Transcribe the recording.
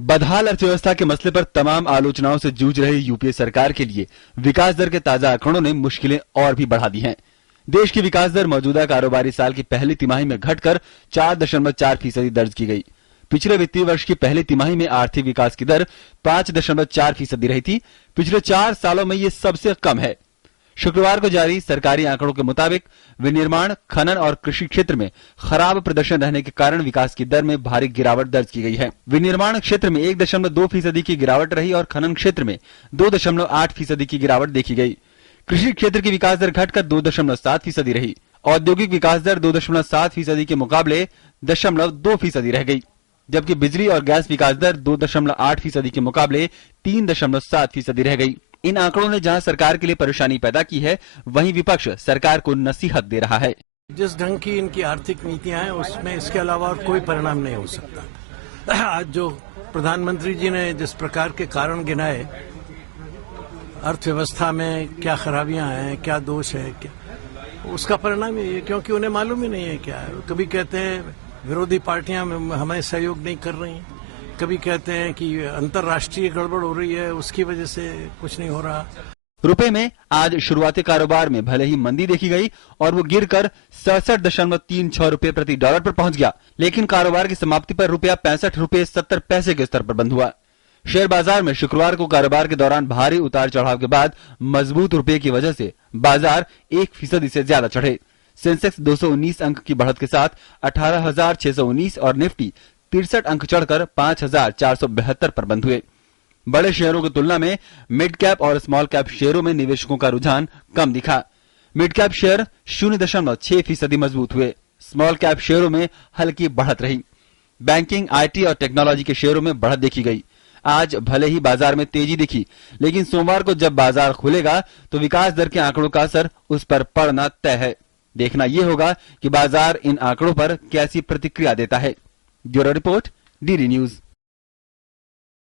बदहाल अर्थव्यवस्था के मसले पर तमाम आलोचनाओं से जूझ रही यूपीए सरकार के लिए विकास दर के ताजा आंकड़ों ने मुश्किलें और भी बढ़ा दी हैं। देश की विकास दर मौजूदा कारोबारी साल की पहली तिमाही में घटकर 4.4% दर्ज की गई। पिछले वित्तीय वर्ष की पहली तिमाही में आर्थिक विकास की दर 5.4% रही थी। पिछले 4 सालों में ये सबसे कम है। शुक्रवार को जारी सरकारी आंकड़ों के मुताबिक विनिर्माण, खनन और कृषि क्षेत्र में खराब प्रदर्शन रहने के कारण विकास की दर में भारी गिरावट दर्ज की गई है। विनिर्माण क्षेत्र में 1.2% की गिरावट रही और खनन क्षेत्र में 2.8% की गिरावट देखी गई। कृषि क्षेत्र की विकास दर घटकर 2.7% रही। औद्योगिक विकास दर 2.7% के मुकाबले 0.2% रह गई, जबकि बिजली और गैस विकास दर 2.8% के मुकाबले 3.7% रह गई। इन आंकड़ों ने जहां सरकार के लिए परेशानी पैदा की है, वहीं विपक्ष सरकार को नसीहत दे रहा है। जिस ढंग की इनकी आर्थिक नीतियां हैं, उसमें इसके अलावा और कोई परिणाम नहीं हो सकता। आज जो प्रधानमंत्री जी ने जिस प्रकार के कारण गिनाए, अर्थव्यवस्था में क्या खराबियां हैं, क्या दोष है, उसका परिणाम यही है, क्योंकि उन्हें मालूम ही नहीं है क्या है। कभी कहते हैं विरोधी पार्टियां हमें सहयोग नहीं कर रही, कभी कहते हैं कि अंतर्राष्ट्रीय गड़बड़ हो रही है, उसकी वजह से कुछ नहीं हो रहा। रुपए में आज शुरुआती कारोबार में भले ही मंदी देखी गई और वो गिरकर 67.36 रुपए प्रति डॉलर पर पहुंच गया, लेकिन कारोबार की समाप्ति पर रुपया 65 रुपए 70 पैसे के स्तर पर बंद हुआ। शेयर बाजार में शुक्रवार को कारोबार के दौरान भारी उतार चढ़ाव के बाद मजबूत रुपये की वजह से बाजार 1% से ज्यादा चढ़े। सेंसेक्स 219 अंक की बढ़त के साथ 18,619 और निफ्टी 63 अंक चढ़कर 5,472 पर बंद हुए। बड़े शेयरों की तुलना में मिड कैप और स्मॉल कैप शेयरों में निवेशकों का रुझान कम दिखा। मिड कैप शेयर 0.6% मजबूत हुए। स्मॉल कैप शेयरों में हल्की बढ़त रही। बैंकिंग, आईटी और टेक्नोलॉजी के शेयरों में बढ़त देखी गई। आज भले ही बाजार में तेजी दिखी, लेकिन सोमवार को जब बाजार खुलेगा तो विकास दर के आंकड़ों का असर उस पर पड़ना तय है। देखना यह होगा कि बाजार इन आंकड़ों पर कैसी प्रतिक्रिया देता है। Bureau report, DD news.